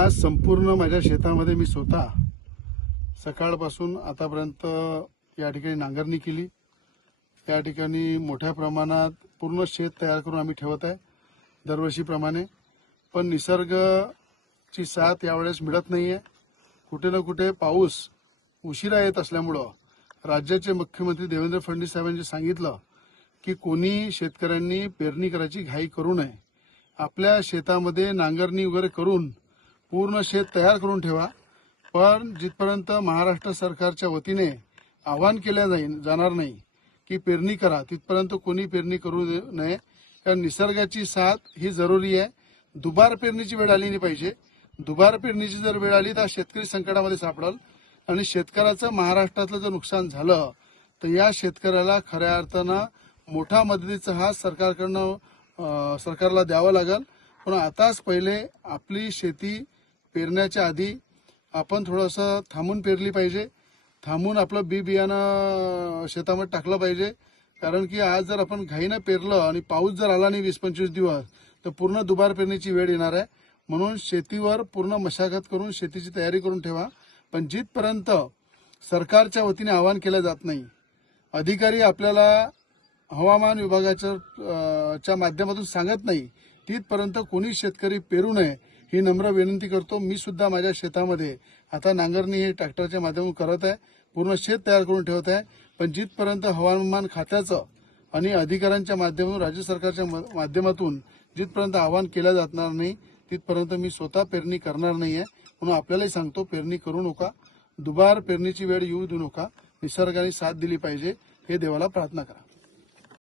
आज संपूर्ण माझ्या शेतामध्ये मी स्वतः सकाळपासून आतापर्यंत या ठिकाणी नांगरणी केली। या ठिकाणी मोठ्या प्रमाणात पूर्ण शेत तयार करून आम्ही ठेवत आहे दरवर्षीप्रमाणे। पण निसर्गाची साथ यावेळेस मिळत नाहीये। कुठे ना कुठे पाऊस उशिरा येत असल्यामुळे राज्याचे मुख्यमंत्री देवेंद्र फडणवीस साहेबांनी सांगितलं की कोणी शेतकऱ्यांनी पेरणी करायची घाई करू नये। आपल्या शेतामध्ये नांगरणी वगैरे करून पूर्ण शेत तयार करून ठेवा। पण जिथपर्यंत महाराष्ट्र सरकारच्या वतीने आवाहन केलं जाणार नाही की पेरणी करा, तिथपर्यंत कोणी पेरणी करू नये। कारण निसर्गाची साथ ही जरुरी आहे। दुबार पेरणीची वेळ आली नाही पाहिजे। दुबार पेरणीची जर वेळ आली तर शेतकरी संकटामध्ये सापडेल आणि शेतकऱ्याचं महाराष्ट्रातलं जर नुकसान झालं तर या शेतकऱ्याला खऱ्या अर्थानं मोठा मदतीचा हात सरकारला द्यावा लागेल। पण आताच पहिले आपली शेती पेरण्याच्या आधी आपण थोडंसं थांबून पेरली पाहिजे। थांबून आपलं बी बियाणं शेतामध्ये टाकलं पाहिजे। कारण की आज जर आपण घाईनं पेरलं आणि पाऊस जर आला नाही 20-25 दिवस तर पूर्ण दुबार पेरणीची वेळ येणार आहे। म्हणून शेतीवर पूर्ण मशागत करून शेतीची तयारी करून ठेवा। पण जिथपर्यंत सरकारच्या वतीने आवाहन केलं जात नाही, अधिकारी आपल्याला हवामान विभागाच्या माध्यमातून सांगत नाही, तिथपर्यंत कोणी शेतकरी पेरू नये ही नम्र विनंती करतो। मी सुद्धा माझ्या शेतामध्ये आता नांगरणी हे ट्रॅक्टरच्या माध्यमातून करत आहे, पूर्ण शेत तयार करून ठेवत आहे। पण जिथपर्यंत हवामान खात्याचं आणि अधिकाऱ्यांच्या माध्यमातून राज्य सरकारच्या माध्यमातून जिथपर्यंत आवाहन केलं जाणार नाही तिथपर्यंत मी स्वतः पेरणी करणार नाहीये। म्हणून आपल्यालाही सांगतो, पेरणी करू नका, दुबार पेरणीची वेळ येऊ देऊ नका। निसर्गाने साथ दिली पाहिजे हे देवाला प्रार्थना करा।